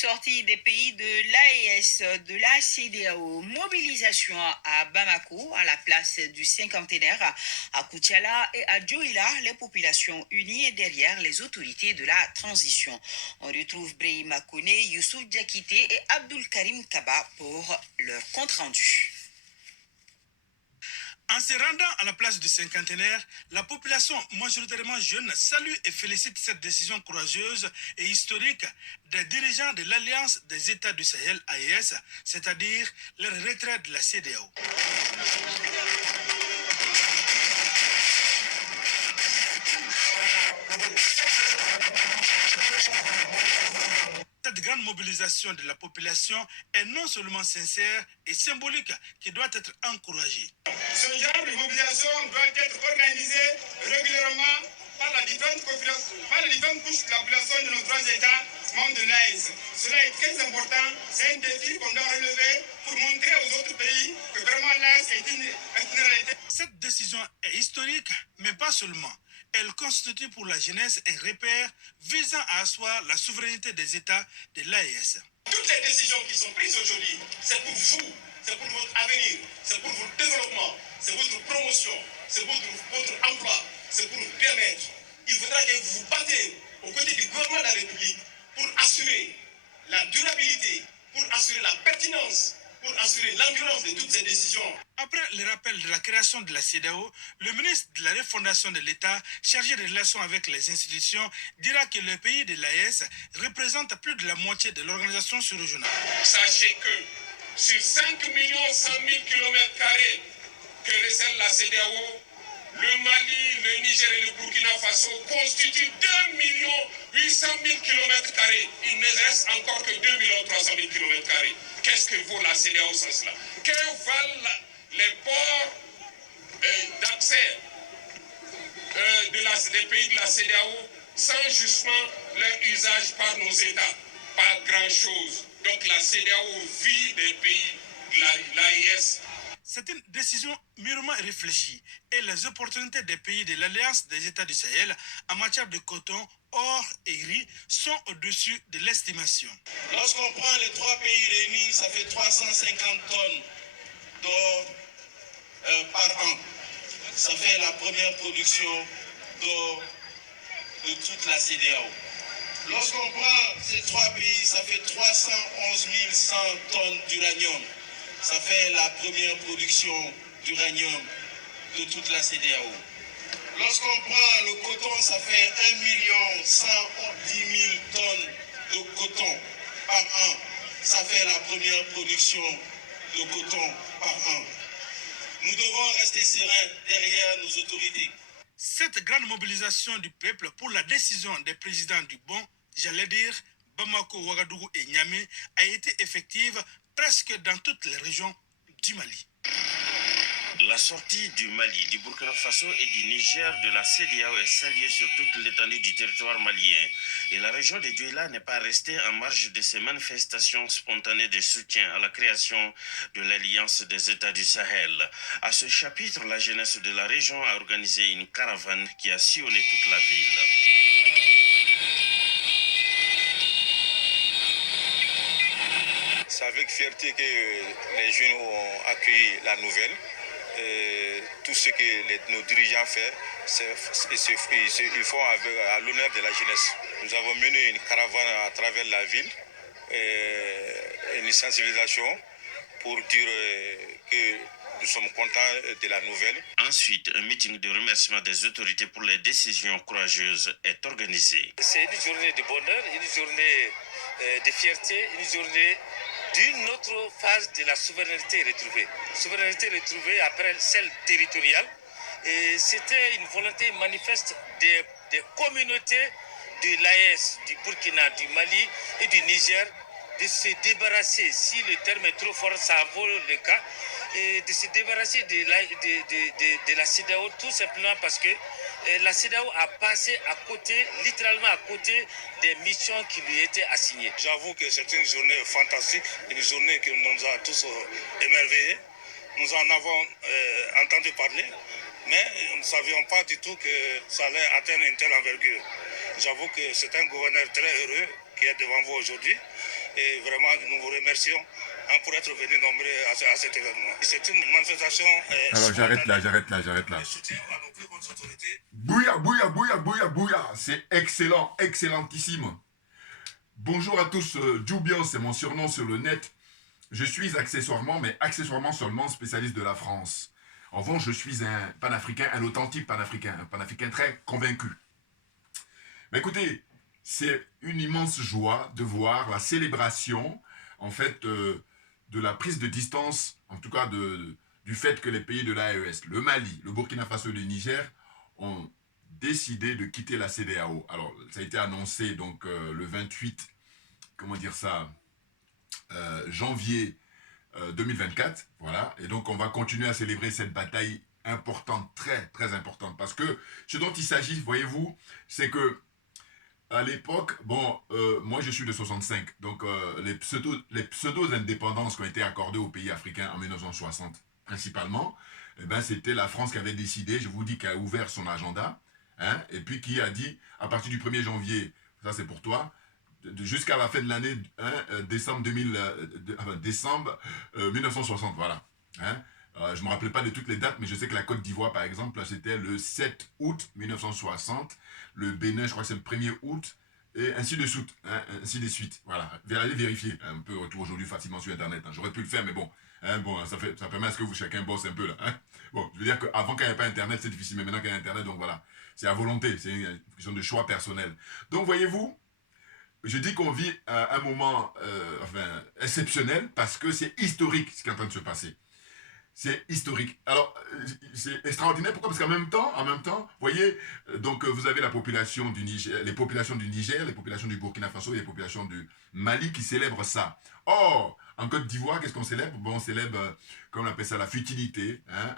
Sortie des pays de l'AES, de la CEDEAO, mobilisation à Bamako, à la place du cinquantenaire, à Koutiala et à Djoila, les populations unies derrière les autorités de la transition. On retrouve Brahima Kone, Youssouf Diakité et Abdul Karim Kaba pour leur compte-rendu. En se rendant à la place du cinquantenaire, la population majoritairement jeune salue et félicite cette décision courageuse et historique des dirigeants de l'Alliance des États du Sahel AES, c'est-à-dire leur retrait de la CEDEAO. Cette grande mobilisation de la population est non seulement sincère et symbolique qui doit être encouragée. Ce genre de mobilisation doit être organisé régulièrement par les différentes couches de la population de nos trois États membres de l'AES. Cela est très important, c'est un défi qu'on doit relever pour montrer aux autres pays que vraiment l'AES est une réalité. Cette décision est historique, mais pas seulement. Elle constitue pour la jeunesse un repère visant à asseoir la souveraineté des États de l'AES. Toutes les décisions qui sont prises aujourd'hui, c'est pour vous, c'est pour votre avenir, c'est pour votre développement, c'est pour votre promotion, c'est pour votre emploi, c'est pour vous permettre. Il faudra que vous vous battez aux côtés du gouvernement de la République pour assurer la durabilité, pour assurer la pertinence, pour assurer l'endurance de toutes ces décisions. Après le rappel de la création de la CEDEAO, le ministre de la refondation de l'État, chargé des relations avec les institutions, dira que le pays de l'AES représente plus de la moitié de l'organisation sous-régionale. Sachez que sur 5 100 000 km² que recèle la CEDEAO, le Mali, le Niger et le Burkina Faso constituent 2 800 000 km². Il ne reste encore que 2 300 000 km². Qu'est-ce que vaut la CEDEAO sans cela? Que valent les ports d'accès des pays de la CEDEAO sans justement leur usage par nos États? Pas grand-chose. Donc la CEDEAO vit des pays de l'AES. C'est une décision mûrement réfléchie et les opportunités des pays de l'Alliance des États du Sahel en matière de coton, or et riz sont au-dessus de l'estimation. Lorsqu'on prend les trois pays réunis, ça fait 350 tonnes d'or par an. Ça fait la première production d'or de toute la CEDEAO. Lorsqu'on prend ces trois pays, ça fait 311 100 tonnes d'uranium. Ça fait la première production d'uranium de toute la CEDEAO. Lorsqu'on prend le coton, ça fait 1 110 000 tonnes de coton par an. Ça fait la première production de coton par an. Nous devons rester sereins derrière nos autorités. Cette grande mobilisation du peuple pour la décision des présidents du bon, j'allais dire Bamako, Ouagadougou et Niamey, a été effective presque dans toutes les régions du Mali. La sortie du Mali, du Burkina Faso et du Niger de la CEDEAO est saluée sur toute l'étendue du territoire malien. Et la région de Djoila n'est pas restée en marge de ces manifestations spontanées de soutien à la création de l'Alliance des États du Sahel. À ce chapitre, la jeunesse de la région a organisé une caravane qui a sillonné toute la ville. C'est avec fierté que les jeunes ont accueilli la nouvelle. Tout ce que nos dirigeants font, ils font à l'honneur de la jeunesse. Nous avons mené une caravane à travers la ville, une sensibilisation pour dire que nous sommes contents de la nouvelle. Ensuite, un meeting de remerciement des autorités pour les décisions courageuses est organisé. C'est une journée de bonheur, une journée de fierté, une journée d'une autre phase de la souveraineté retrouvée. Souveraineté retrouvée après celle territoriale. Et c'était une volonté manifeste des communautés de l'AES, du Burkina, du Mali et du Niger de se débarrasser, si le terme est trop fort, ça vaut le cas, et de se débarrasser de la CEDEAO tout simplement parce que la CEDEAO a passé à côté, littéralement à côté des missions qui lui étaient assignées. J'avoue que c'est une journée fantastique, une journée qui nous a tous émerveillés. Nous en avons entendu parler, mais nous ne savions pas du tout que ça allait atteindre une telle envergure. J'avoue que c'est un gouverneur très heureux qui est devant vous aujourd'hui Et vraiment, nous vous remercions pour être venus nombreux à cet événement. C'est une manifestation. Alors j'arrête là. De soutien à nos plus hautes autorités. Bouya. C'est excellent, excellentissime. Bonjour à tous, Djoubian, c'est mon surnom sur le net. Je suis accessoirement seulement spécialiste de la France. En revanche, je suis un panafricain, un authentique panafricain, un panafricain très convaincu. Mais écoutez, c'est une immense joie de voir la célébration, en fait, de la prise de distance, en tout cas du fait que les pays de l'AES, le Mali, le Burkina Faso et le Niger, ont décidé de quitter la CEDEAO. Alors, ça a été annoncé donc le 28, janvier 2024, voilà. Et donc, on va continuer à célébrer cette bataille importante, très, très importante. Parce que ce dont il s'agit, voyez-vous, c'est que à l'époque, moi je suis de 65, donc les pseudo-indépendances qui ont été accordées aux pays africains en 1960, principalement, c'était la France qui avait décidé, je vous dis, qui a ouvert son agenda, hein, et puis qui a dit, à partir du 1er janvier, ça c'est pour toi, jusqu'à la fin de l'année, décembre 1960, voilà. Hein. Je ne me rappelle pas de toutes les dates, mais je sais que la Côte d'Ivoire, par exemple, c'était le 7 août 1960. Le Bénin, je crois que c'est le 1er août. Et ainsi de suite. Hein, ainsi de suite. Voilà. Allez vérifier. Un peu retour aujourd'hui facilement sur Internet. Hein. J'aurais pu le faire, mais bon. Hein, ça permet à ce que chacun bosse un peu là. Hein. Bon, je veux dire qu'avant, quand il n'y avait pas Internet, c'est difficile. Mais maintenant qu'il y a Internet, donc voilà. C'est à volonté. C'est une question de choix personnel. Donc, voyez-vous, je dis qu'on vit un moment exceptionnel parce que c'est historique ce qui est en train de se passer. C'est historique. Alors, c'est extraordinaire. Pourquoi? Parce qu'en même temps, vous voyez, donc vous avez la population du Niger, les populations du Niger, les populations du Burkina Faso et les populations du Mali qui célèbrent ça. Or, en Côte d'Ivoire, qu'est-ce qu'on célèbre? Bon, on célèbre, comme on appelle ça, la futilité. Hein,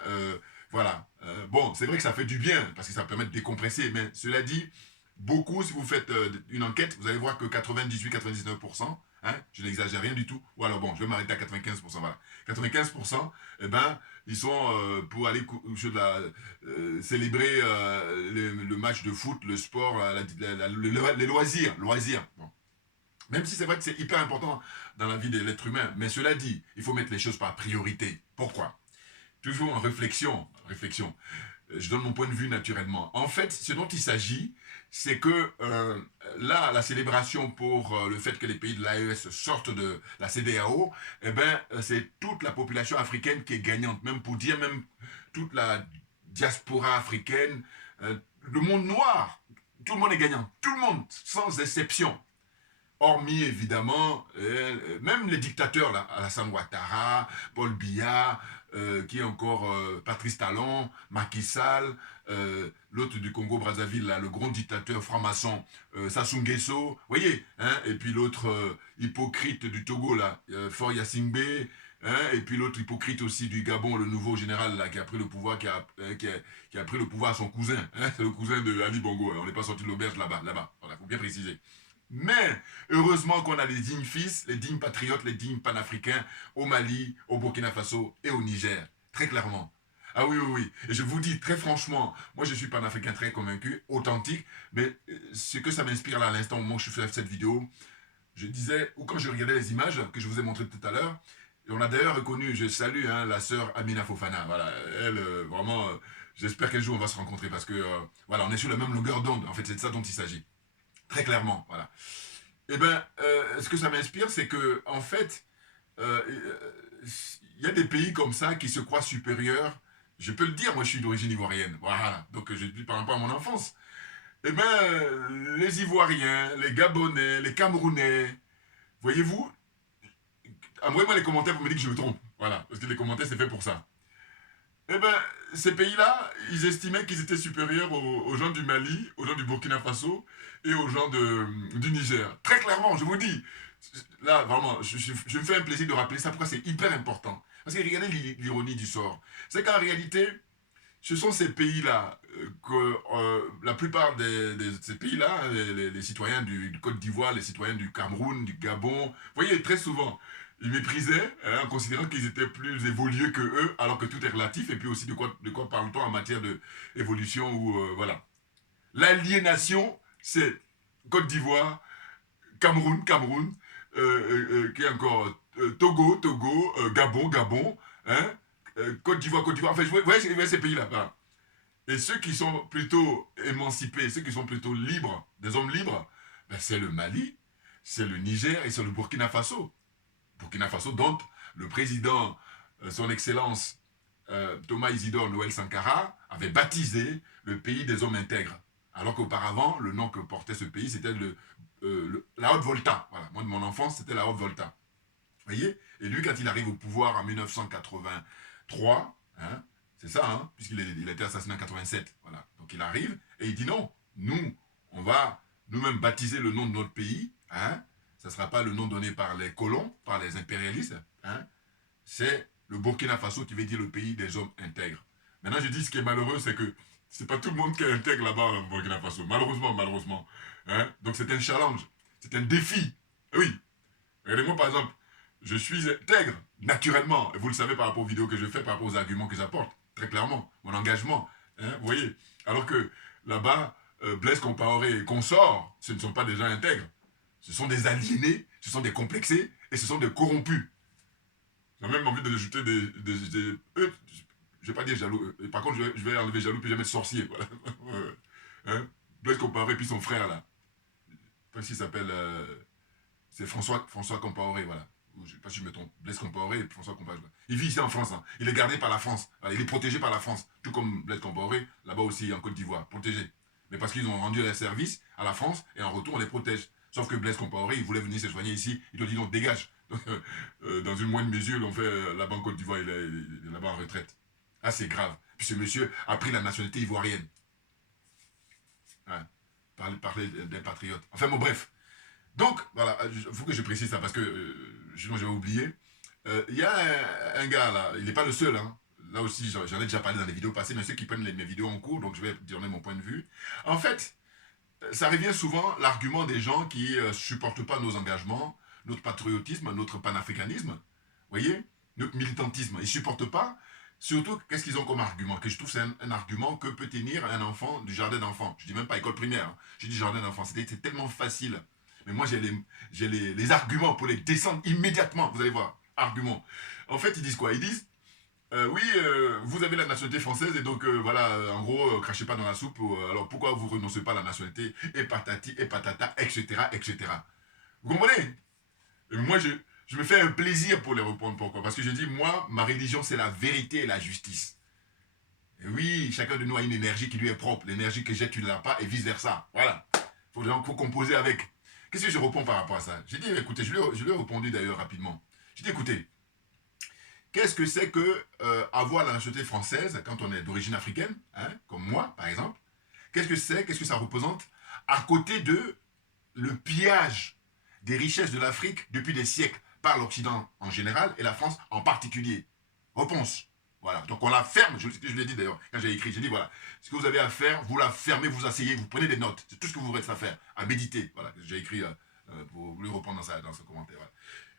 voilà. Bon, c'est vrai que ça fait du bien parce que ça permet de décompresser. Mais cela dit, beaucoup, si vous faites une enquête, vous allez voir que 98-99%, hein, je n'exagère rien du tout, ou alors bon, je vais m'arrêter à 95%, voilà. 95%, ils sont pour aller célébrer le match de foot, le sport, les loisirs. Bon. Même si c'est vrai que c'est hyper important dans la vie de l'être humain, mais cela dit, il faut mettre les choses par priorité. Pourquoi? Toujours en réflexion. Je donne mon point de vue naturellement. En fait, ce dont il s'agit, c'est que là, la célébration pour le fait que les pays de l'AES sortent de la CEDEAO, c'est toute la population africaine qui est gagnante, même pour dire même toute la diaspora africaine, le monde noir, tout le monde est gagnant, tout le monde, sans exception. Hormis, évidemment, même les dictateurs, là, Alassane Ouattara, Paul Biya, qui est encore Patrice Talon, Macky Sall, l'autre du Congo-Brazzaville, le grand dictateur franc-maçon, Sassou Nguesso, vous voyez, hein, et puis l'autre hypocrite du Togo, là, Faure Gnassingbé, hein, et puis l'autre hypocrite aussi du Gabon, le nouveau général là, qui a pris le pouvoir, qui a pris le pouvoir à son cousin, hein, c'est le cousin de Ali Bongo, on n'est pas sorti de l'auberge là-bas, voilà, faut bien préciser. Mais, heureusement qu'on a les dignes fils, les dignes patriotes, les dignes panafricains au Mali, au Burkina Faso et au Niger. Très clairement. Ah oui. Et je vous dis très franchement, moi je suis panafricain très convaincu, authentique, mais ce que ça m'inspire là à l'instant au moment où je fais cette vidéo, je disais, ou quand je regardais les images que je vous ai montrées tout à l'heure, on a d'ailleurs reconnu, je salue la sœur Amina Fofana, voilà, elle, vraiment, j'espère qu'un jour on va se rencontrer parce que, voilà, on est sur la même longueur d'onde, en fait c'est de ça dont il s'agit. Très clairement, voilà. Eh bien, ce que ça m'inspire, c'est que, en fait, il y a des pays comme ça qui se croient supérieurs. Je peux le dire, moi je suis d'origine ivoirienne. Voilà, donc je dis par rapport à mon enfance. Eh bien, les Ivoiriens, les Gabonais, les Camerounais, voyez-vous, envoyez-moi les commentaires pour me dire que je me trompe. Voilà, parce que les commentaires, c'est fait pour ça. Eh bien, ces pays-là, ils estimaient qu'ils étaient supérieurs aux gens du Mali, aux gens du Burkina Faso et aux gens du Niger. Très clairement, je vous dis, là, vraiment, je me fais un plaisir de rappeler ça, pourquoi c'est hyper important. Parce que regardez l'ironie du sort. C'est qu'en réalité, ce sont ces pays-là que la plupart de ces pays-là, les citoyens du Côte d'Ivoire, les citoyens du Cameroun, du Gabon, vous voyez, très souvent, ils méprisaient en considérant qu'ils étaient plus évolués que eux, alors que tout est relatif. Et puis aussi, de quoi parle-t-on en matière d'évolution ou voilà. L'aliénation, c'est Côte d'Ivoire, Cameroun, qui est encore Togo, Gabon, hein, Côte d'Ivoire. Enfin, vous voyez ces pays-là. Voilà. Et ceux qui sont plutôt émancipés, ceux qui sont plutôt libres, des hommes libres, ben c'est le Mali, c'est le Niger et c'est le Burkina Faso. Burkina Faso, dont le président, son excellence Thomas Isidore Noël Sankara, avait baptisé le pays des hommes intègres. Alors qu'auparavant, le nom que portait ce pays, c'était la Haute-Volta. Voilà. Moi, de mon enfance, c'était la Haute-Volta. Vous voyez? Et lui, quand il arrive au pouvoir en 1983, hein, c'est ça, hein, puisqu'il a été assassiné en 87. Voilà. Donc il arrive et il dit non, nous, on va nous-mêmes baptiser le nom de notre pays. Hein, ça ne sera pas le nom donné par les colons, par les impérialistes. Hein, c'est le Burkina Faso qui veut dire le pays des hommes intègres. Maintenant, je dis ce qui est malheureux, c'est que c'est pas tout le monde qui est intègre là-bas au Burkina Faso. Malheureusement. Hein, donc c'est un challenge, c'est un défi. Et oui. Regardez-moi par exemple, je suis intègre, naturellement. Et vous le savez par rapport aux vidéos que je fais, par rapport aux arguments que j'apporte. Très clairement, mon engagement. Hein, vous voyez. Alors que là-bas, Blaise Compaoré et consorts, ce ne sont pas des gens intègres. Ce sont des aliénés, ce sont des complexés et ce sont des corrompus. J'ai même envie d'ajouter je ne vais pas dire jaloux. Par contre, je vais enlever jaloux puis je vais mettre sorcier. Voilà. Hein? Blaise Compaoré puis son frère là. Je ne sais pas s'il s'appelle. C'est François Compaoré, voilà. Je ne sais pas si je me trompe. Blaise Compaoré et François Compaoré. Il vit ici en France. Hein. Il est gardé par la France. Voilà, il est protégé par la France. Tout comme Blaise Compaoré, là-bas aussi en Côte d'Ivoire. Protégé. Mais parce qu'ils ont rendu leur service à la France et en retour, on les protège. Sauf que Blaise Compaoré, il voulait venir se soigner ici. Il doit dire non, dégage. Donc, dans une moindre mesure, l'on fait là-bas en Côte d'Ivoire, il est là-bas en retraite. Ah, c'est grave. Puis ce monsieur a pris la nationalité ivoirienne. Ouais. Parler des patriotes. Enfin, bon, bref. Donc, voilà, il faut que je précise ça parce que sinon j'avais oublié. Il y a un gars là, il n'est pas le seul. Hein. Là aussi, j'en ai déjà parlé dans les vidéos passées, mais ceux qui prennent mes vidéos en cours, donc je vais donner mon point de vue. En fait, ça revient souvent l'argument des gens qui ne supportent pas nos engagements, notre patriotisme, notre panafricanisme, vous voyez, notre militantisme. Ils ne supportent pas. Surtout, qu'est-ce qu'ils ont comme argument? Que je trouve c'est un argument que peut tenir un enfant du jardin d'enfants. Je ne dis même pas école primaire, hein. Je dis jardin d'enfants. C'est tellement facile. Mais moi, j'ai les arguments pour les descendre immédiatement. Vous allez voir, arguments. En fait, ils disent quoi? Ils disent, oui, vous avez la nationalité française et donc, voilà, en gros, crachez pas dans la soupe. Alors, pourquoi vous renoncez pas à la nationalité? Et patati, et patata, etc., etc. Vous comprenez? Et moi, je me fais un plaisir pour les répondre. Pourquoi? Parce que je dis, moi, ma religion, c'est la vérité et la justice. Et oui, chacun de nous a une énergie qui lui est propre. L'énergie que j'ai, tu ne l'as pas, et vice-versa. Voilà. Il faut composer avec. Qu'est-ce que je réponds par rapport à ça? J'ai dit, écoutez, je lui ai répondu d'ailleurs rapidement. J'ai dit, écoutez, qu'est-ce que c'est que avoir la nationalité française quand on est d'origine africaine, hein, comme moi, par exemple? Qu'est-ce que c'est? Qu'est-ce que ça représente à côté de le pillage des richesses de l'Afrique depuis des siècles par l'Occident en général et la France en particulier? Réponse. Voilà. Donc on la ferme, je l'ai dit d'ailleurs quand j'ai écrit, j'ai dit voilà, ce que vous avez à faire, vous la fermez, vous asseyez, vous prenez des notes. C'est tout ce que vous reste à faire, à méditer. Voilà, j'ai écrit pour lui reprendre dans ce commentaire. Voilà.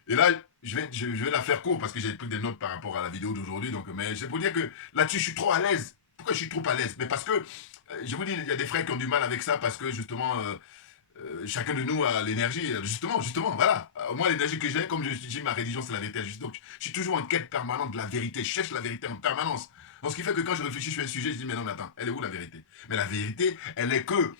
Et là, je vais la faire court parce que j'ai pris des notes par rapport à la vidéo d'aujourd'hui. Donc, mais c'est pour dire que là-dessus, je suis trop à l'aise. Pourquoi je suis trop à l'aise? Mais parce que, je vous dis, il y a des frères qui ont du mal avec ça parce que justement, chacun de nous a l'énergie. Justement, voilà. Moi, l'énergie que j'ai, comme je dis, ma religion, c'est la vérité. Donc, je suis toujours en quête permanente de la vérité. Je cherche la vérité en permanence. Donc, ce qui fait que quand je réfléchis sur un sujet, je dis, mais non, mais attends, elle est où la vérité? Mais la vérité, elle est que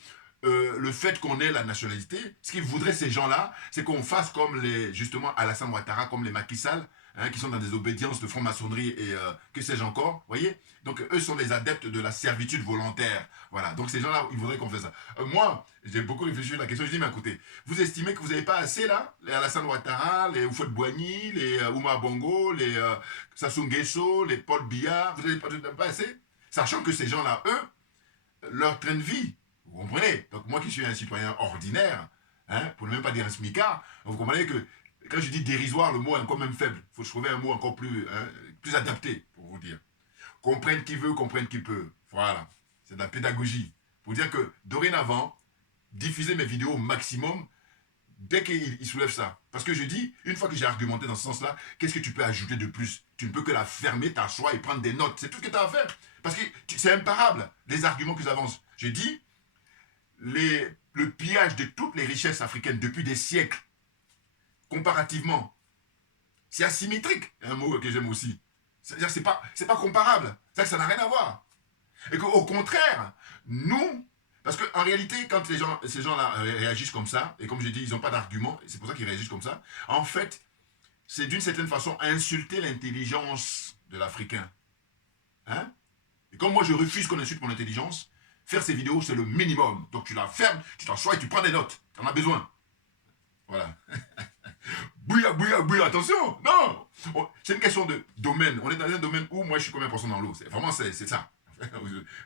le fait qu'on ait la nationalité, ce qu'ils voudraient ces gens-là, c'est qu'on fasse comme justement Alassane Ouattara, comme les Macky Sall, hein, qui sont dans des obédiences de franc-maçonnerie et que sais-je encore, voyez? Donc eux sont les adeptes de la servitude volontaire, voilà. Donc ces gens-là, ils voudraient qu'on fasse ça. Moi, j'ai beaucoup réfléchi à la question, je dis, mais écoutez, vous estimez que vous n'avez pas assez là, les Alassane Ouattara, les Houphouët-Boigny, les Oumar Bongo, les Sassou Nguesso, les Paul Biya, vous n'avez pas assez? Sachant que ces gens-là, eux, leur train de vie, vous comprenez? Donc moi qui suis un citoyen ordinaire, hein, pour ne même pas dire un smicard, vous comprenez que quand je dis dérisoire, le mot est encore même faible. Il faut trouver un mot encore plus adapté, pour vous dire. Comprenne qui veut, comprenne qui peut. Voilà, c'est de la pédagogie. Pour dire que dorénavant, diffuser mes vidéos au maximum dès qu'il soulève ça. Parce que je dis, une fois que j'ai argumenté dans ce sens-là, qu'est-ce que tu peux ajouter de plus? Tu ne peux que la fermer, t'asseoir et prendre des notes. C'est tout ce que tu as à faire. Parce que c'est imparable, les arguments que j'avance. Je dis, le pillage de toutes les richesses africaines depuis des siècles comparativement. C'est asymétrique, un mot que j'aime aussi. C'est-à-dire que c'est pas comparable. C'est-à-dire que ça n'a rien à voir. Et qu'au contraire, nous, parce qu'en réalité, quand ces gens-là réagissent comme ça, et comme j'ai dit, ils n'ont pas d'argument, c'est pour ça qu'ils réagissent comme ça, en fait, c'est d'une certaine façon insulter l'intelligence de l'Africain. Hein? Et comme moi je refuse qu'on insulte mon intelligence, faire ces vidéos c'est le minimum. Donc tu la fermes, tu t'assois et tu prends des notes. Tu en as besoin. Voilà. Bouilla, bouilla, bouilla, attention. Non. C'est une question de domaine. On est dans un domaine où moi je suis comme un poisson dans l'eau. Vraiment c'est ça.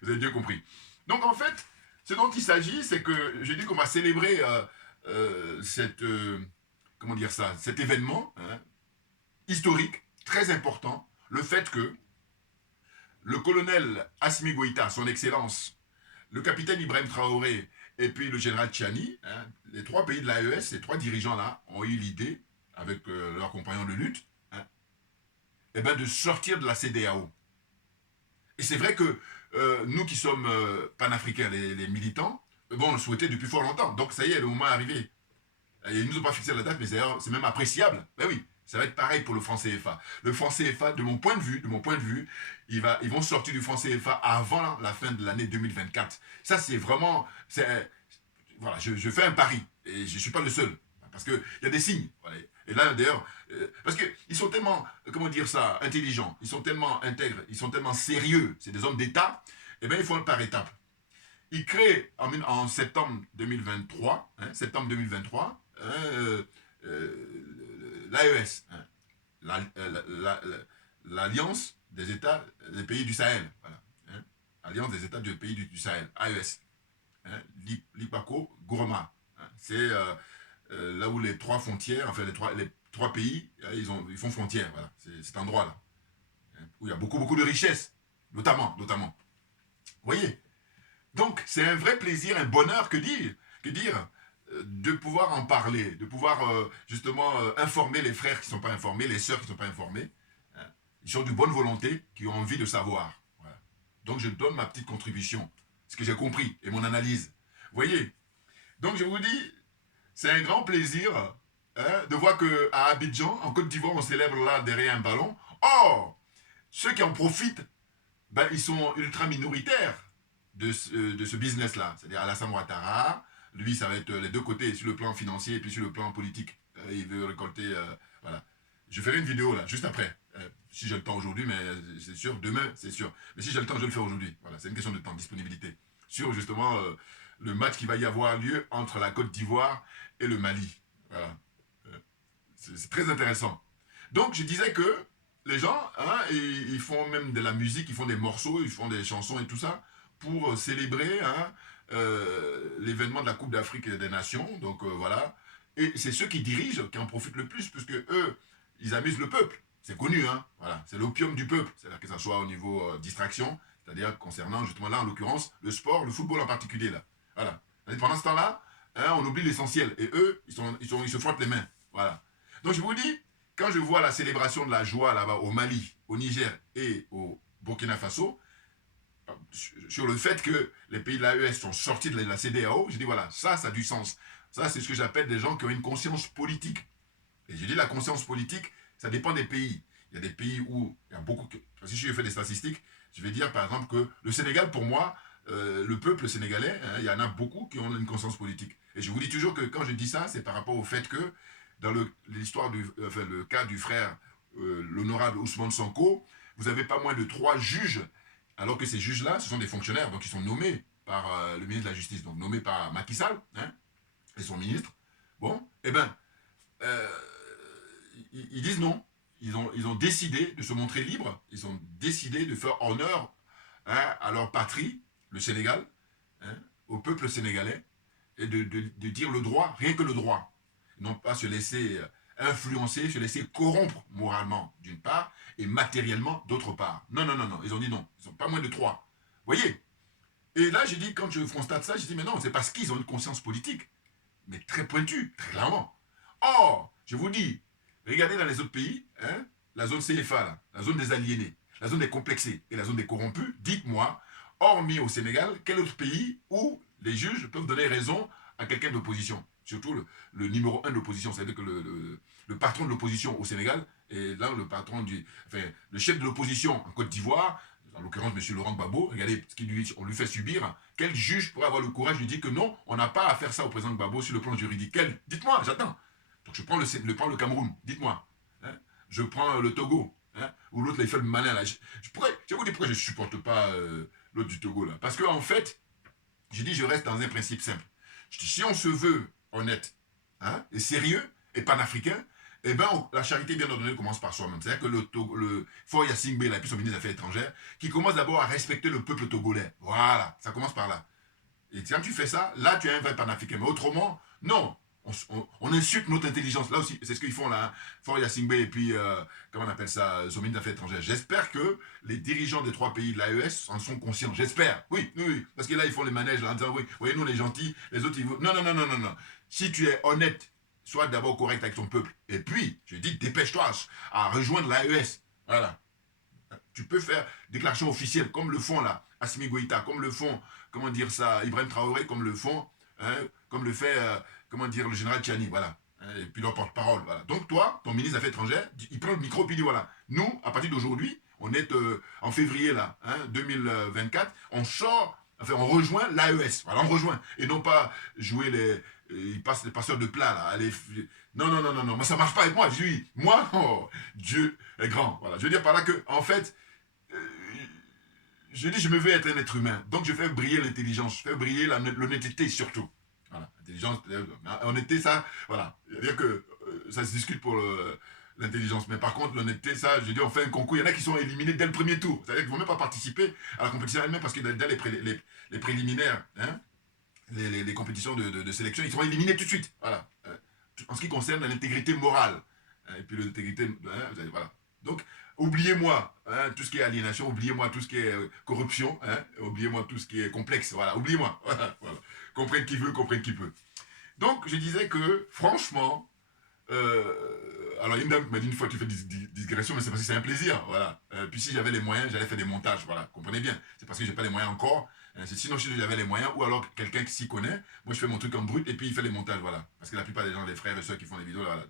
Vous avez bien compris. Donc en fait, ce dont il s'agit, c'est que j'ai dit qu'on va célébrer comment dire ça, cet événement hein, historique, très important, le fait que le colonel Assimi Goïta, son excellence, le capitaine Ibrahim Traoré et puis le général Tchiani, hein, les trois pays de l'AES, ces trois dirigeants-là, ont eu l'idée, avec leurs compagnons de lutte, hein, eh ben de sortir de la CEDEAO. Et c'est vrai que nous qui sommes panafricains, les militants, bon, on le souhaitait depuis fort longtemps. Donc ça y est, le moment est arrivé. Et ils ne nous ont pas fixé la date, mais c'est même appréciable. Ben oui, ça va être pareil pour le franc CFA. Le franc CFA, de mon point de vue, ils vont sortir du franc CFA avant la fin de l'année 2024. Ça, c'est vraiment... Voilà, je fais un pari. Et je ne suis pas le seul. Parce qu'il y a des signes. Voilà. Et là, d'ailleurs, parce qu'ils sont tellement, comment dire ça, intelligents, ils sont tellement intègres, ils sont tellement sérieux, c'est des hommes d'État, eh bien, ils font par étapes. Ils créent en septembre 2023, l'AES, hein, l'Alliance des États des pays du Sahel. Voilà, hein, Alliance des États des pays du Sahel, AES. Hein, Lipako, Gourma. Hein, c'est là où les trois frontières, enfin les trois pays, ils font frontière. Voilà, c'est cet endroit-là. Hein, où il y a beaucoup de richesses, notamment. Vous voyez? Donc, c'est un vrai plaisir, un bonheur, que dire de pouvoir en parler, de pouvoir justement informer les frères qui ne sont pas informés, les sœurs qui ne sont pas informées, hein, qui sont de bonne volonté, qui ont envie de savoir. Voilà. Donc, je donne ma petite contribution, ce que j'ai compris, et mon analyse. Vous voyez? Donc, je vous dis, c'est un grand plaisir hein, de voir qu'à Abidjan, en Côte d'Ivoire, on célèbre là derrière un ballon. Or, ceux qui en profitent, ben, ils sont ultra minoritaires de ce business-là. C'est-à-dire Alassane Ouattara, lui, ça va être les deux côtés, sur le plan financier et puis sur le plan politique. Il veut récolter... voilà. Je ferai une vidéo là, juste après. Si j'ai le temps aujourd'hui, mais c'est sûr, demain, c'est sûr. Mais si j'ai le temps, je vais le faire aujourd'hui. Voilà, c'est une question de temps, disponibilité. Sur justement le match qui va y avoir lieu entre la Côte d'Ivoire et le Mali. Voilà. C'est très intéressant. Donc, je disais que les gens, hein, ils font même de la musique, ils font des morceaux, ils font des chansons et tout ça, pour célébrer hein, l'événement de la Coupe d'Afrique des Nations. Donc voilà. Et c'est ceux qui dirigent qui en profitent le plus, puisque eux, ils amusent le peuple. C'est connu, hein. Voilà. C'est l'opium du peuple. C'est-à-dire que ça soit au niveau distraction, c'est-à-dire concernant justement là, en l'occurrence, le sport, le football en particulier. Là. Voilà. Et pendant ce temps-là, hein, on oublie l'essentiel. Et eux, ils se frottent les mains. Voilà. Donc je vous dis, quand je vois la célébration de la joie là-bas au Mali, au Niger et au Burkina Faso, sur le fait que les pays de l'AES sont sortis de la CEDEAO, je dis voilà, ça a du sens. Ça, c'est ce que j'appelle des gens qui ont une conscience politique. Et je dis la conscience politique, ça dépend des pays. Il y a des pays où il y a beaucoup... Si je fais des statistiques, je vais dire par exemple que le Sénégal, pour moi, le peuple sénégalais, hein, il y en a beaucoup qui ont une conscience politique. Et je vous dis toujours que quand je dis ça, c'est par rapport au fait que dans l'histoire le cas du frère, l'honorable Ousmane Sonko, vous n'avez pas moins de 3 juges. Alors que ces juges-là, ce sont des fonctionnaires, donc ils sont nommés par le ministre de la Justice, donc nommés par Macky Sall, hein, et son ministre. Bon, eh bien, ils disent non. Ils ont décidé de se montrer libres, ils ont décidé de faire honneur hein, à leur patrie, le Sénégal, hein, au peuple sénégalais, et de dire le droit, rien que le droit. Non pas se laisser influencer, se laisser corrompre moralement, d'une part, et matériellement, d'autre part. Non, ils ont dit non. Ils sont pas moins de 3. Vous voyez? Et là, j'ai dit, quand je constate ça, j'ai dit, mais non, c'est parce qu'ils ont une conscience politique, mais très pointue, très clairement. Or, je vous dis, regardez dans les autres pays, hein, la zone CFA, là, la zone des aliénés, la zone des complexés et la zone des corrompus, dites-moi, hormis au Sénégal, quel autre pays où les juges peuvent donner raison à quelqu'un d'opposition? surtout le numéro 1 de l'opposition, c'est-à-dire que le patron de l'opposition au Sénégal, et là le patron le chef de l'opposition en Côte d'Ivoire, en l'occurrence M. Laurent Gbagbo, regardez ce on lui fait subir. Quel juge pourrait avoir le courage de lui dire que non, on n'a pas à faire ça au président Gbagbo sur le plan juridique? Dites-moi, j'attends. Donc je prends le Cameroun, dites-moi. Hein? Je prends le Togo, hein? Ou l'autre, il fait le malin là. Je vais vous dire pourquoi je ne supporte pas l'autre du Togo là. Parce qu'en fait, je dis, je reste dans un principe simple. Je dis, si on se veut honnête, hein, et sérieux, et panafricain, eh bien, la charité bien ordonnée commence par soi-même. C'est-à-dire que le Faure Gnassingbé, là, et puis son ministre des Affaires étrangères, qui commence d'abord à respecter le peuple togolais. Voilà, ça commence par là. Et quand tu fais ça, là, tu es un vrai panafricain. Mais autrement, non. On insulte notre intelligence. Là aussi, c'est ce qu'ils font là. Hein. Faure Gnassingbé et puis, comment on appelle ça, son ministre des Affaires étrangères. J'espère que les dirigeants des 3 pays de l'AES en sont conscients. J'espère. Oui. Parce que là, ils font les manèges là, en disant, oui, voyez, nous, les gentils, les autres, ils vont... Non. Si tu es honnête, sois d'abord correct avec ton peuple. Et puis, je dis, dépêche-toi à rejoindre l'AES. Voilà. Tu peux faire déclaration officielle, comme le font là, Assimi Goïta, comme le font, comment dire ça, Ibrahim Traoré, comme le font, hein, comme le fait, comment dire, le général Tchiani, voilà. Et puis leur porte-parole, voilà. Donc toi, ton ministre des Affaires étrangères, il prend le micro et il dit, voilà, nous, à partir d'aujourd'hui, on est en février là, hein, 2024, on sort, enfin on rejoint l'AES, voilà, on rejoint, et non pas jouer ils passent les passeurs de plats là, non, moi ça marche pas avec moi, je dis, moi, oh, Dieu est grand, voilà, je veux dire par là que, en fait, je dis, je me veux être un être humain, donc je fais briller l'intelligence, je fais briller l'honnêteté surtout, voilà, l'intelligence, honnêteté, ça, voilà, c'est-à-dire que ça se discute pour l'intelligence, mais par contre l'honnêteté, ça, je dis, on fait un concours, il y en a qui sont éliminés dès le premier tour, c'est-à-dire qu'ils ne vont même pas participer à la compétition elle-même, parce que dès les préliminaires, hein, les compétitions de sélection, ils seront éliminés tout de suite. Voilà. En ce qui concerne l'intégrité morale. Et puis l'intégrité... voilà. Donc, oubliez-moi hein, tout ce qui est aliénation, oubliez-moi tout ce qui est corruption, hein, oubliez-moi tout ce qui est complexe. Voilà, oubliez-moi. Voilà. Comprenne qui veut, comprenne qui peut. Donc, je disais que, franchement... alors, une dame m'a dit une fois, tu fais des digressions, mais c'est parce que c'est un plaisir. Voilà. Puis si j'avais les moyens, j'allais faire des montages. Voilà. Comprenez bien. C'est parce que je n'ai pas les moyens encore. Sinon, si j'avais les moyens, ou alors quelqu'un qui s'y connaît, moi je fais mon truc en brut et puis il fait les montages, voilà. Parce que la plupart des gens, les frères et soeurs qui font des vidéos, voilà,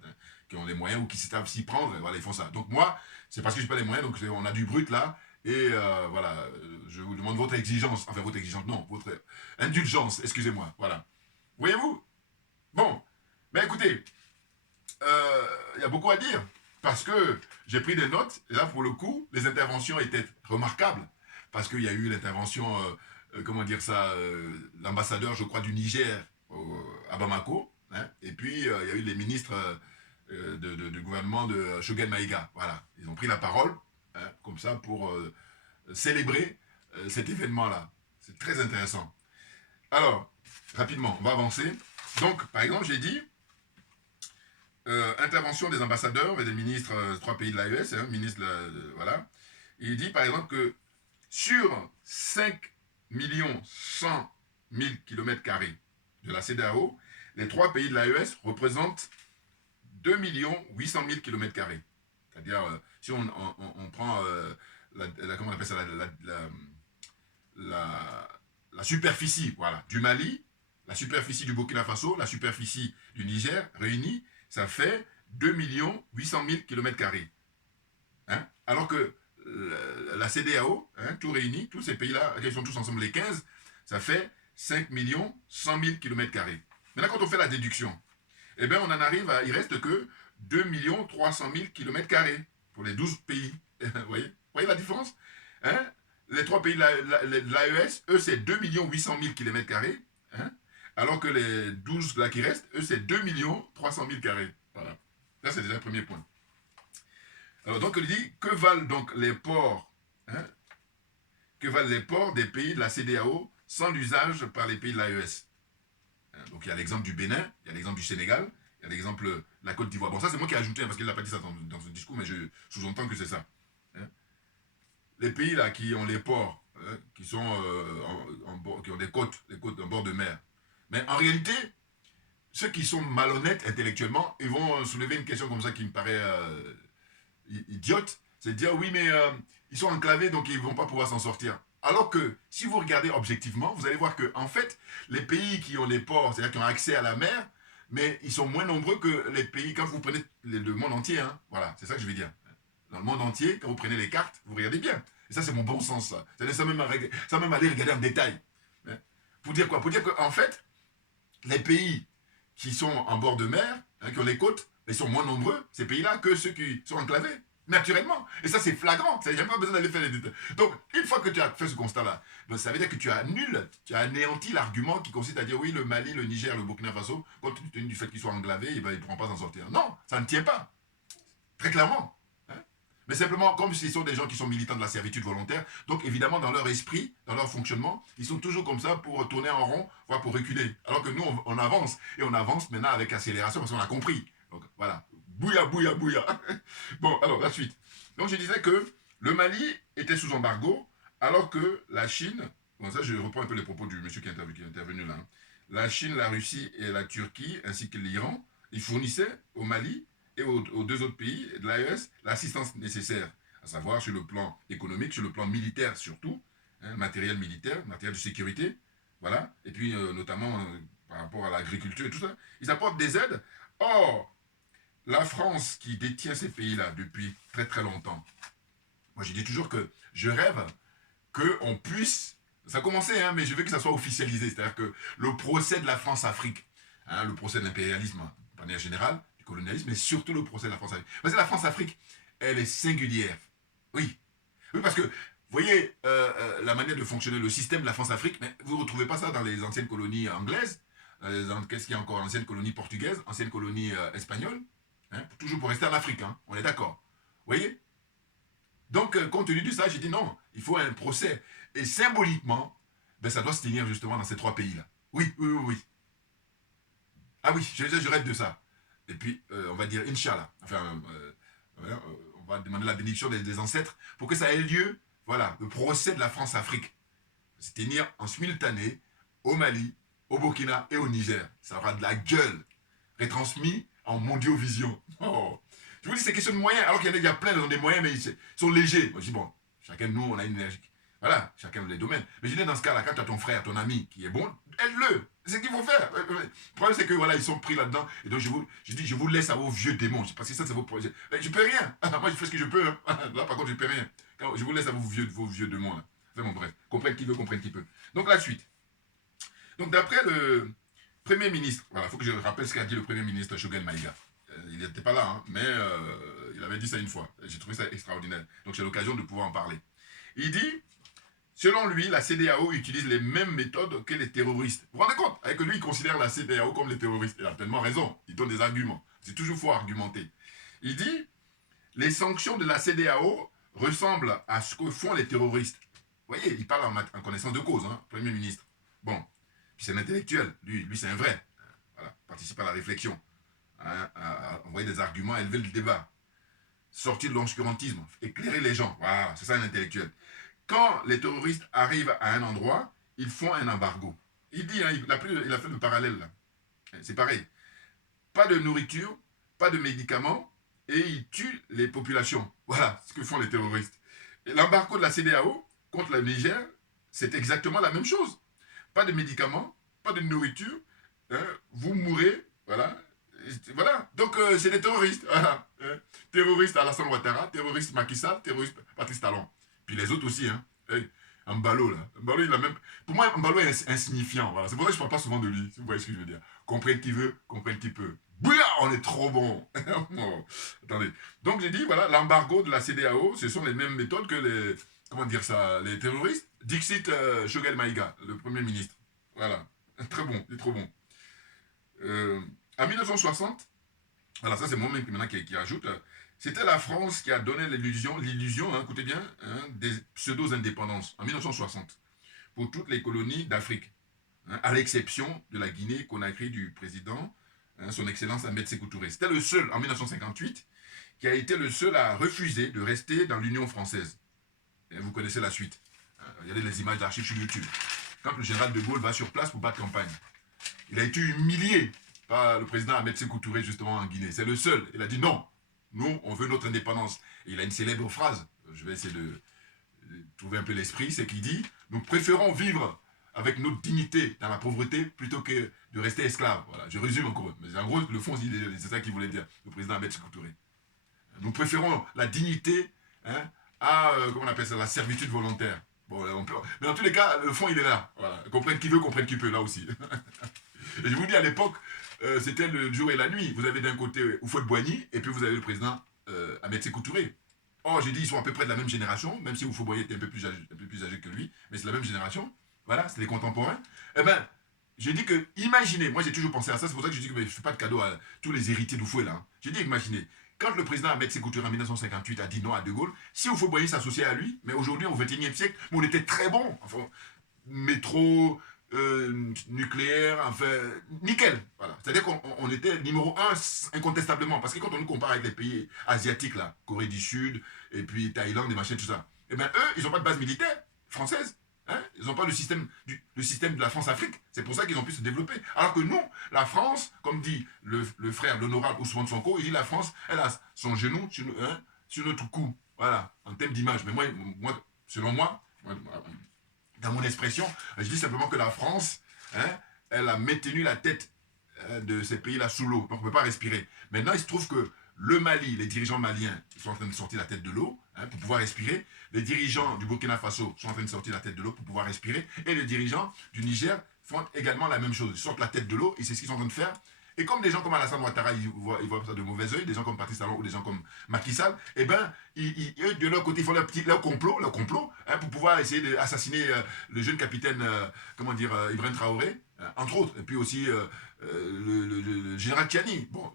qui ont les moyens ou qui savent s'y prendre, voilà, ils font ça. Donc moi, c'est parce que je n'ai pas les moyens, donc on a du brut là, et voilà, je vous demande votre exigence, enfin votre exigence, non, votre indulgence, excusez-moi, voilà. Voyez-vous? Bon, ben écoutez, il y a beaucoup à dire, parce que j'ai pris des notes, et là pour le coup, les interventions étaient remarquables, parce qu'il y a eu l'intervention... comment dire ça, l'ambassadeur, je crois, du Niger à Bamako, hein, et puis il y a eu les ministres du gouvernement de Choguel Maïga, voilà, ils ont pris la parole, hein, comme ça, pour célébrer cet événement-là. C'est très intéressant. Alors, rapidement, on va avancer. Donc, par exemple, j'ai dit, intervention des ambassadeurs et des ministres des 3 pays de l'AES, hein, voilà, il dit, par exemple, que sur 5 100 000 km² de la CEDEAO, les 3 pays de l'AES représentent 2 800 000 km². C'est-à-dire, si on prend comment on appelle ça, la superficie, voilà, du Mali, la superficie du Burkina Faso, la superficie du Niger, réunis, ça fait 2 800 000 km². Hein? Alors que la CEDEAO, hein, tout réuni, tous ces pays-là, ils sont tous ensemble les 15, ça fait 5 100 000 km². Maintenant, quand on fait la déduction, eh bien, on en arrive à, il reste que 2 300 000 km² pour les 12 pays. Vous voyez la différence, hein? Les 3 pays de l'AES, eux, c'est 2 800 000 km², hein? Alors que les 12 là qui restent, eux, c'est 2 300 000 carrés. Voilà. Là, c'est déjà le premier point. Alors donc il dit, que valent donc les ports, hein, que valent les ports des pays de la CEDEAO sans l'usage par les pays de l'AES? Donc il y a l'exemple du Bénin, il y a l'exemple du Sénégal, il y a l'exemple de la Côte d'Ivoire. Bon, ça c'est moi qui ai ajouté, hein, parce qu'il n'a pas dit ça dans son discours, mais je sous-entends que c'est ça. Hein. Les pays là qui ont les ports, hein, qui sont qui ont des côtes en bord de mer. Mais en réalité, ceux qui sont malhonnêtes intellectuellement, ils vont soulever une question comme ça qui me paraît... idiote, c'est de dire oui mais ils sont enclavés donc ils ne vont pas pouvoir s'en sortir. Alors que si vous regardez objectivement, vous allez voir que en fait les pays qui ont les ports, c'est-à-dire qui ont accès à la mer, mais ils sont moins nombreux que les pays, quand vous prenez le monde entier, hein, voilà, c'est ça que je veux dire. Dans le monde entier, quand vous prenez les cartes, vous regardez bien. Et ça, c'est mon bon sens, ça. Ça même aller regarder en détail. Hein. Pour dire quoi? Pour dire qu'en fait, les pays qui sont en bord de mer, hein, qui ont les côtes, ils sont moins nombreux, ces pays-là, que ceux qui sont enclavés. Naturellement. Et ça, c'est flagrant. Ça n'a jamais pas besoin d'aller faire les détails. Donc, une fois que tu as fait ce constat-là, ben, ça veut dire que tu annules, tu as anéanti l'argument qui consiste à dire oui, le Mali, le Niger, le Burkina Faso, compte tenu du fait qu'ils soient enclavés, eh ben, ils ne pourront pas s'en sortir. Non, ça ne tient pas. Très clairement. Hein. Mais simplement, comme ce sont des gens qui sont militants de la servitude volontaire, donc évidemment, dans leur esprit, dans leur fonctionnement, ils sont toujours comme ça pour tourner en rond, voire pour reculer. Alors que nous, on avance. Et on avance maintenant avec accélération parce qu'on a compris. Donc, voilà. Bouya, bouya, bouya. Bon, alors, la suite. Donc, je disais que le Mali était sous embargo, alors que la Chine, bon, ça, je reprends un peu les propos du monsieur qui est intervenu là. Hein. La Chine, la Russie et la Turquie, ainsi que l'Iran, ils fournissaient au Mali et aux deux autres pays de l'AES l'assistance nécessaire, à savoir sur le plan économique, sur le plan militaire surtout, hein, matériel militaire, matériel de sécurité, voilà, et puis notamment par rapport à l'agriculture et tout ça. Ils apportent des aides. Or, la France qui détient ces pays-là depuis très très longtemps, moi je dis toujours que je rêve qu'on puisse, ça a commencé, hein, mais je veux que ça soit officialisé, c'est-à-dire que le procès de la France-Afrique, hein, le procès de l'impérialisme de manière générale, du colonialisme, mais surtout le procès de la France-Afrique. Parce que la France-Afrique, elle est singulière. Oui. Oui, parce que, vous voyez, la manière de fonctionner, le système de la France-Afrique, mais vous ne retrouvez pas ça dans les anciennes colonies anglaises, qu'est-ce qu'il y a encore, anciennes colonies portugaises, anciennes colonies espagnoles. Hein, toujours pour rester en Afrique, hein, on est d'accord. Vous voyez? Donc, compte tenu de ça, j'ai dit non, il faut un procès. Et symboliquement, ben, ça doit se tenir justement dans ces trois pays-là. Oui, oui, oui, oui. Ah oui, je rêve de ça. Et puis, on va dire Inch'Allah. Enfin, on va demander la bénédiction des ancêtres pour que ça ait lieu. Voilà, le procès de la France-Afrique. Se tenir en simultané au Mali, au Burkina et au Niger. Ça aura de la gueule. Retransmis en mondiovision. Oh. Je vous dis, c'est question de moyens. Alors qu'il y a plein de des moyens, mais ils sont légers. Moi, je dis, bon, chacun de nous, on a une énergie. Voilà, chacun les domaines. Mais je dis, dans ce cas-là, quand tu as ton frère, ton ami qui est bon, aide-le. C'est ce qu'il faut faire. Le problème, c'est que voilà, ils sont pris là-dedans. Et donc, je dis, je vous laisse à vos vieux démons. Parce que ça, c'est vos projets. Je peux rien. Moi, je fais ce que je peux. Hein. Là, par contre, je peux rien. Je vous laisse à vos vieux démons. Là. Enfin, bon, bref. Comprenne qui veut, comprenne qui peut. Donc, la suite. Donc, d'après le Premier ministre, voilà, il faut que je rappelle ce qu'a dit le Premier ministre Choguel Maïga. Il n'était pas là, hein, mais il avait dit ça une fois. J'ai trouvé ça extraordinaire. Donc, j'ai l'occasion de pouvoir en parler. Il dit, selon lui, la CEDEAO utilise les mêmes méthodes que les terroristes. Vous vous rendez compte? Avec lui, il considère la CEDEAO comme les terroristes. Il a tellement raison. Il donne des arguments. C'est toujours fort argumenter. Il dit, les sanctions de la CEDEAO ressemblent à ce que font les terroristes. Vous voyez, il parle en connaissance de cause, hein, Premier ministre. Bon, puis c'est un intellectuel. Lui c'est un vrai. Voilà, participe à la réflexion. Hein, à envoyer des arguments, à élever le débat. Sortir de l'obscurantisme, éclairer les gens. Voilà, c'est ça un intellectuel. Quand les terroristes arrivent à un endroit, ils font un embargo. Il dit, hein, il a fait le parallèle là. C'est pareil. Pas de nourriture, pas de médicaments, et ils tuent les populations. Voilà ce que font les terroristes. Et l'embargo de la CEDEAO contre le Niger, c'est exactement la même chose. Pas de médicaments, pas de nourriture, hein, vous mourrez, voilà. Voilà, donc c'est des terroristes. Voilà. Terroristes Alassane Ouattara, terroristes Macky Sall, terroristes Patrice Talon. Puis les autres aussi, hein. Hey, Mbalo, là. Mbalo, il a même... Pour moi, Mbalo est insignifiant. Voilà. C'est pour ça que je ne parle pas souvent de lui, si vous voyez ce que je veux dire. Comprenne qui veut, comprenne qui peut. Bouya, on est trop bon. Oh, attendez. Donc j'ai dit, voilà, l'embargo de la CEDEAO, ce sont les mêmes méthodes que les... Comment dire ça? Les terroristes. Dixit Choguel Maïga, le Premier ministre. Voilà. Très bon, il est trop bon. En 1960, voilà, ça c'est moi-même maintenant qui ajoute, c'était la France qui a donné l'illusion, hein, écoutez bien, hein, des pseudo-indépendances en 1960 pour toutes les colonies d'Afrique, hein, à l'exception de la Guinée-Conakry du président, hein, son excellence Ahmed Sékou Touré. C'était le seul, en 1958, qui a été le seul à refuser de rester dans l'Union française. Et vous connaissez la suite. Regardez les images d'archives sur YouTube. Quand le général de Gaulle va sur place pour battre campagne, il a été humilié par le président Ahmed Sékou Touré, justement, en Guinée. C'est le seul. Il a dit non, nous, on veut notre indépendance. Et il a une célèbre phrase, je vais essayer de trouver un peu l'esprit, c'est qu'il dit, nous préférons vivre avec notre dignité dans la pauvreté plutôt que de rester esclave. Voilà, je résume encore. Mais en gros, le fond, c'est ça qu'il voulait dire, le président Ahmed Sékou Touré. Nous préférons la dignité hein, à, comment on appelle ça, la servitude volontaire. Bon, mais dans tous les cas, le fond, il est là. Voilà. Comprenne qui veut, comprenne qui peut, là aussi. Et je vous dis, à l'époque, c'était le jour et la nuit. Vous avez d'un côté Houphouët-Boigny, et puis vous avez le président Ahmed Sékou Touré. Oh, j'ai dit, ils sont à peu près de la même génération, même si Houphouët-Boigny était un peu plus âgé que lui, mais c'est la même génération. Voilà, c'est les contemporains. Eh bien, j'ai dit que, imaginez, moi j'ai toujours pensé à ça, c'est pour ça que je dis que je ne fais pas de cadeau à tous les héritiers d'Houphouët là. Hein. J'ai dit, imaginez, quand le président Ahmed Sékou Touré en 1958 a dit non à De Gaulle, si Houphouët-Boigny s'associait à lui, mais aujourd'hui, au XXIe siècle, on était très bon. Enfin, métro, nucléaire, enfin, nickel. Voilà. C'est-à-dire qu'on était numéro 1 incontestablement. Parce que quand on nous compare avec les pays asiatiques, là, Corée du Sud, et puis Thaïlande, et machin, tout ça, eh bien, eux, ils n'ont pas de base militaire française. Hein? Ils n'ont pas le système de la France-Afrique. C'est pour ça qu'ils ont pu se développer. Alors que nous, la France, comme dit le frère, l'honorable Ousmane Sonko, il dit la France, elle a son genou sur notre cou. Voilà, en termes d'image. Mais moi, selon moi, dans mon expression, je dis simplement que la France, hein, elle a maintenu la tête de ces pays-là sous l'eau. Donc on ne peut pas respirer. Maintenant, il se trouve que le Mali, les dirigeants maliens sont en train de sortir la tête de l'eau hein, pour pouvoir respirer. Les dirigeants du Burkina Faso sont en train de sortir la tête de l'eau pour pouvoir respirer. Et les dirigeants du Niger font également la même chose. Ils sortent la tête de l'eau et c'est ce qu'ils sont en train de faire. Et comme des gens comme Alassane Ouattara, ils voient ça de mauvais oeil, des gens comme Patrice Talon ou des gens comme Macky Sall, eh bien, eux, de leur côté, ils font leur complot hein, pour pouvoir essayer d'assassiner le jeune capitaine, Ibrahim Traoré, entre autres. Et puis aussi le général Tiani. Bon,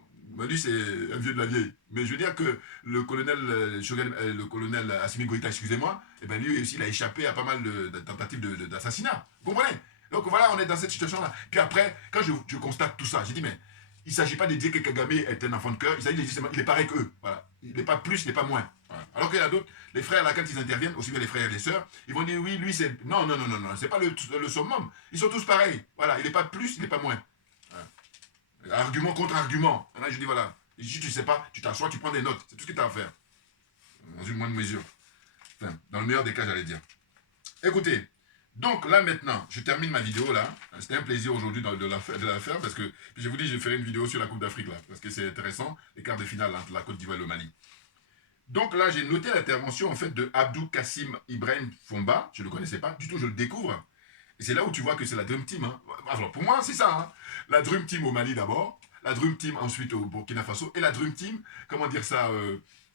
lui, c'est un vieux de la vieille. Mais je veux dire que le colonel Assimi Goïta, excusez-moi, eh ben, lui aussi, il a échappé à pas mal de tentatives d'assassinat. Vous comprenez? Donc voilà, on est dans cette situation-là. Puis après, quand je constate tout ça, j'ai dit, mais il ne s'agit pas de dire que Kagame est un enfant de cœur, il s'agit de dire qu'il est pareil qu'eux. Voilà. Il n'est pas plus, il n'est pas moins. Voilà. Alors qu'il y a d'autres, les frères, là, quand ils interviennent, aussi bien les frères et les sœurs, ils vont dire, oui, lui, c'est... Non, c'est pas le summum. Ils sont tous pareils. Voilà, il n'est pas plus, il n'est pas moins. Voilà. Argument contre argument. Là, je dis, voilà, si tu ne sais pas, tu t'assois, tu prends des notes. C'est tout ce que tu as à faire. Dans une moindre mesure. Enfin, dans le meilleur des cas, j'allais dire. Écoutez. Donc là maintenant, je termine ma vidéo là. C'était un plaisir aujourd'hui de la faire parce que je vous dis, je ferai une vidéo sur la Coupe d'Afrique là parce que c'est intéressant, les quarts de finale entre la Côte d'Ivoire et le Mali. Donc là, j'ai noté l'intervention en fait de Abdou Kassim Ibrahim Fomba. Je ne le connaissais pas du tout, je le découvre. Et c'est là où tu vois que c'est la Dream Team. Hein. Alors pour moi, c'est ça. Hein. La Dream Team au Mali d'abord, la Dream Team ensuite au Burkina Faso et la Dream Team, comment dire ça,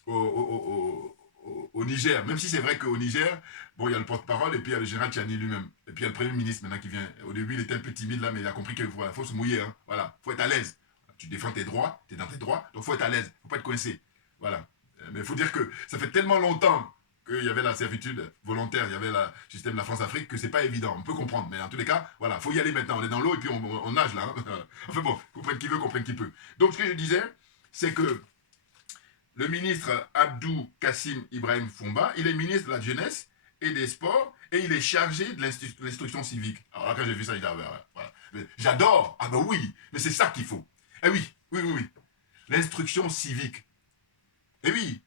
au Niger, même si c'est vrai qu'au Niger, bon, il y a le porte-parole et puis il y a le général Tchani lui-même. Et puis il y a le Premier ministre maintenant qui vient. Au début, il était un peu timide là, mais il a compris qu'il faut se mouiller. Hein. Voilà, il faut être à l'aise. Tu défends tes droits, tu es dans tes droits, donc il faut être à l'aise. Il ne faut pas être coincé. Voilà. Mais il faut dire que ça fait tellement longtemps qu'il y avait la servitude volontaire, il y avait le système de la France-Afrique, que c'est pas évident. On peut comprendre, mais en tous les cas, voilà, il faut y aller maintenant. On est dans l'eau et puis on nage là. Hein. Enfin bon, comprenne qui veut, comprenne qui peut. Donc ce que je disais, c'est que le ministre Abdou Kassim Ibrahim Fomba, il est ministre de la Jeunesse et des Sports et il est chargé de l'instruction civique. Alors là, quand j'ai vu ça, j'ai dit, voilà. J'adore. Ah ben oui, mais c'est ça qu'il faut. Eh oui. L'instruction civique. Eh oui.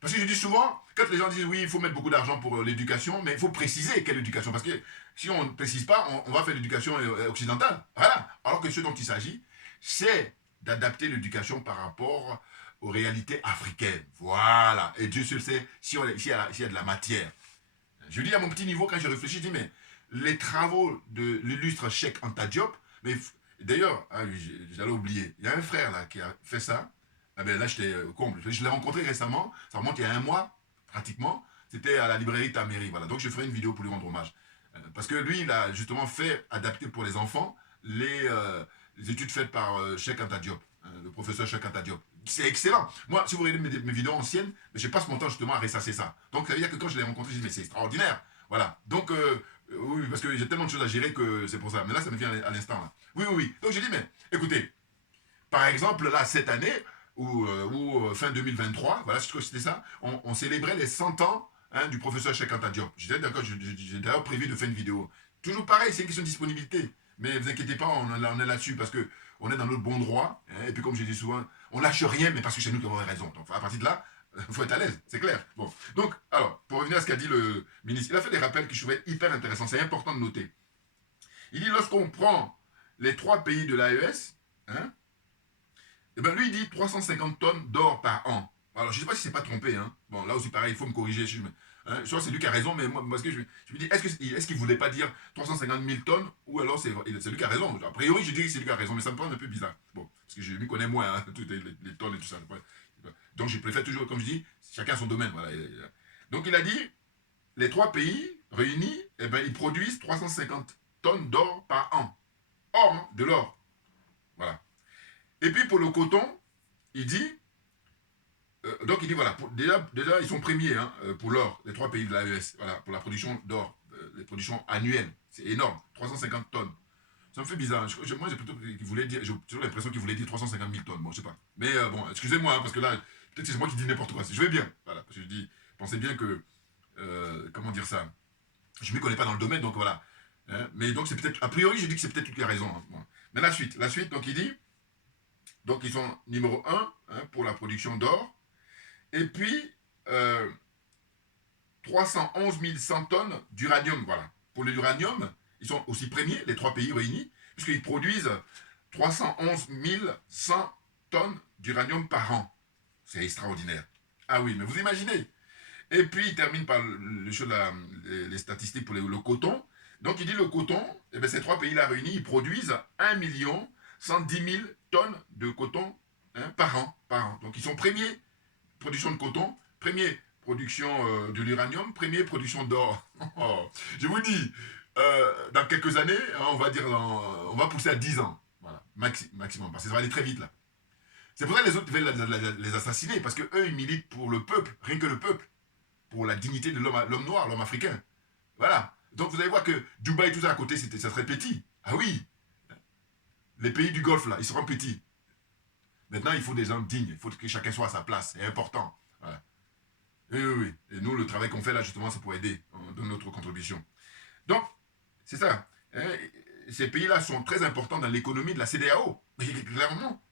Parce que je dis souvent, quand les gens disent, oui, il faut mettre beaucoup d'argent pour l'éducation, mais il faut préciser quelle éducation. Parce que si on ne précise pas, on va faire l'éducation occidentale. Voilà. Alors que ce dont il s'agit, c'est d'adapter l'éducation par rapport aux réalités africaines. Voilà. Et Dieu seul sait s'il y a de la matière. Je dis à mon petit niveau, quand je réfléchis, je dis, mais les travaux de l'illustre Cheikh Anta Diop, mais d'ailleurs, j'allais oublier, il y a un frère là qui a fait ça. Ah ben là, j'étais comble. Je l'ai rencontré récemment, ça remonte il y a un mois, pratiquement. C'était à la librairie Taméry. Voilà. Donc je ferai une vidéo pour lui rendre hommage. Parce que lui, il a justement fait adapter pour les enfants les études faites par Cheikh Anta Diop, le professeur Cheikh Anta Diop. C'est excellent. Moi, si vous regardez mes vidéos anciennes, je passe mon temps justement à ressasser ça. Donc, ça veut dire que quand je l'ai rencontré, je dis, mais c'est extraordinaire. Voilà. Donc, oui, parce que j'ai tellement de choses à gérer que c'est pour ça. Mais là, ça me vient à l'instant. Là. Oui. Donc, j'ai dit, mais écoutez, par exemple, là, cette année, ou fin 2023, voilà, c'était ça, on célébrait les 100 ans hein, du professeur Cheikh Anta Diop. J'ai d'ailleurs prévu de faire une vidéo. Toujours pareil, c'est une question de disponibilité. Mais ne vous inquiétez pas, on est là-dessus parce qu'on est dans notre bon droit. Hein, et puis, comme je dis souvent, on lâche rien, mais parce que c'est nous qui avons raison. Donc, à partir de là, il faut être à l'aise, c'est clair. Bon. Donc, alors, pour revenir à ce qu'a dit le ministre, il a fait des rappels que je trouvais hyper intéressants. C'est important de noter. Il dit, lorsqu'on prend les 3 pays de l'AES, hein, et ben lui, il dit 350 tonnes d'or par an. Alors, je ne sais pas si c'est pas trompé. Hein. Bon, là aussi, pareil, il faut me corriger. Je crois que c'est lui qui a raison, mais moi, parce que je me dis, est-ce qu'il ne voulait pas dire 350 000 tonnes, ou alors c'est lui qui a raison. A priori, je dis que c'est lui qui a raison, mais ça me paraît un peu bizarre. Bon, parce que je m'y connais moins, hein, toutes les tonnes et tout ça. Donc, je préfère toujours, comme je dis, chacun son domaine. Voilà. Donc, il a dit, les 3 pays réunis, eh ben, ils produisent 350 tonnes d'or par an. Or, hein, de l'or. Voilà. Et puis, pour le coton, il dit, donc il dit, voilà, déjà ils sont premiers hein, pour l'or, les 3 pays de l'AES, voilà, pour la production d'or, les productions annuelles. C'est énorme, 350 tonnes. Ça me fait bizarre. Moi, j'ai plutôt qu'il voulait dire, j'ai toujours l'impression qu'il voulait dire 350 000 tonnes. Bon, je sais pas. Mais bon, excusez-moi, hein, parce que là, peut-être que c'est moi qui dis n'importe quoi. Je vais bien. Voilà, parce que je dis, pensez bien que, comment dire ça, je ne m'y connais pas dans le domaine, donc voilà. Hein, mais donc, c'est peut-être, a priori, je dis que c'est peut-être toute la raison. Hein, bon. Mais la suite, donc il dit, donc ils sont numéro 1 hein, pour la production d'or. Et puis, 311 100 tonnes d'uranium, voilà. Pour l'uranium, ils sont aussi premiers, les 3 pays réunis, puisqu'ils produisent 311 100 tonnes d'uranium par an. C'est extraordinaire. Ah oui, mais vous imaginez. Et puis, il termine par les statistiques pour le coton. Donc, il dit le coton, eh bien, ces 3 pays-là réunis, ils produisent 1 110 000 tonnes de coton hein, par an. Donc, ils sont premiers. Production de coton, premier production de l'uranium, premier production d'or. Je vous dis, dans quelques années, hein, on va dire, on va pousser à 10 ans. Voilà, maximum, parce que ça va aller très vite là. C'est pour ça que les autres veulent les assassiner, parce qu'eux, ils militent pour le peuple, rien que le peuple, pour la dignité de l'homme noir, l'homme africain. Voilà. Donc vous allez voir que Dubaï, tout ça à côté, ça serait petit. Ah oui. Les pays du Golfe, là, ils seront petits. Maintenant, il faut des gens dignes. Il faut que chacun soit à sa place. C'est important. Voilà. Oui. Et nous, le travail qu'on fait là, justement, c'est pour aider. On donne notre contribution. Donc, c'est ça. Hein, ces pays-là sont très importants dans l'économie de la CEDEAO. Clairement.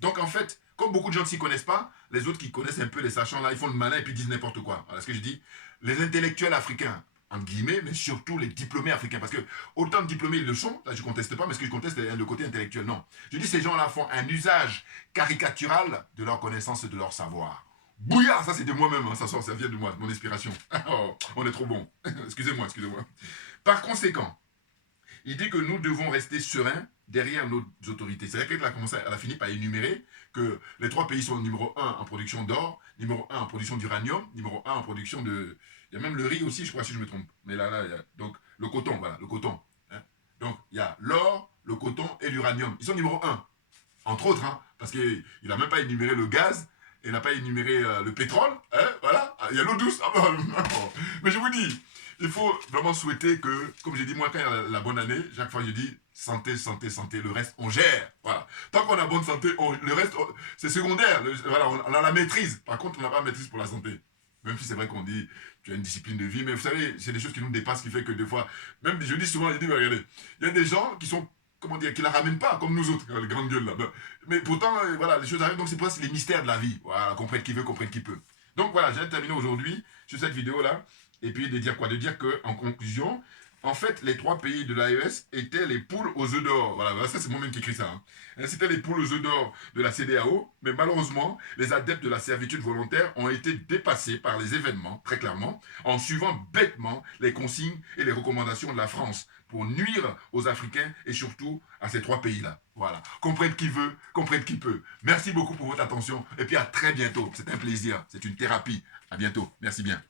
Donc, en fait, comme beaucoup de gens ne s'y connaissent pas, les autres qui connaissent un peu les sachants, là, ils font le malin et puis disent n'importe quoi. Voilà ce que je dis. Les intellectuels africains, entre guillemets, mais surtout les diplômés africains. Parce que autant de diplômés ils le sont, là je ne conteste pas, mais ce que je conteste c'est le côté intellectuel. Non. Je dis ces gens-là font un usage caricatural de leur connaissance et de leur savoir. Bouillard, ça c'est de moi-même, hein, ça vient de moi, de mon inspiration. Oh, on est trop bon. Excusez-moi. Par conséquent, il dit que nous devons rester sereins derrière nos autorités. C'est-à-dire qu'elle a fini par énumérer que les 3 pays sont numéro 1 en production d'or, numéro 1 en production d'uranium, numéro 1 en production de... Il y a même le riz aussi, je crois, si je me trompe. Mais là, il y a... Donc, le coton, voilà, le coton. Hein. Donc, il y a l'or, le coton et l'uranium. Ils sont numéro 1. Entre autres, hein, parce qu'il n'a même pas énuméré le gaz, il n'a pas énuméré le pétrole. Hein, voilà, il y a l'eau douce. Ah, mais je vous dis, il faut vraiment souhaiter que, comme j'ai dit, moi, quand il y a la bonne année, chaque fois, je dis santé, le reste, on gère. Voilà. Tant qu'on a bonne santé, le reste, c'est secondaire. Voilà, on a la maîtrise. Par contre, on n'a pas la maîtrise pour la santé. Même si c'est vrai qu'on dit, tu as une discipline de vie, mais vous savez, c'est des choses qui nous dépassent, qui fait que des fois, même je dis souvent, mais regardez, il y a des gens qui sont, comment dire, qui la ramènent pas, comme nous autres, les grandes gueules là. Mais pourtant, voilà, les choses arrivent, donc c'est pour ça que c'est les mystères de la vie. Voilà, comprenne qui veut, comprenne qui peut. Donc voilà, j'ai terminé aujourd'hui sur cette vidéo-là, et puis de dire quoi? De dire qu'en conclusion, en fait, les 3 pays de l'AES étaient les poules aux œufs d'or. Voilà, ça c'est moi-même qui écris ça. Hein. C'était les poules aux œufs d'or de la CEDEAO, mais malheureusement, les adeptes de la servitude volontaire ont été dépassés par les événements, très clairement, en suivant bêtement les consignes et les recommandations de la France pour nuire aux Africains et surtout à ces 3 pays-là. Voilà. Comprenne qui veut, comprenne qui peut. Merci beaucoup pour votre attention et puis à très bientôt. C'est un plaisir, c'est une thérapie. À bientôt. Merci bien.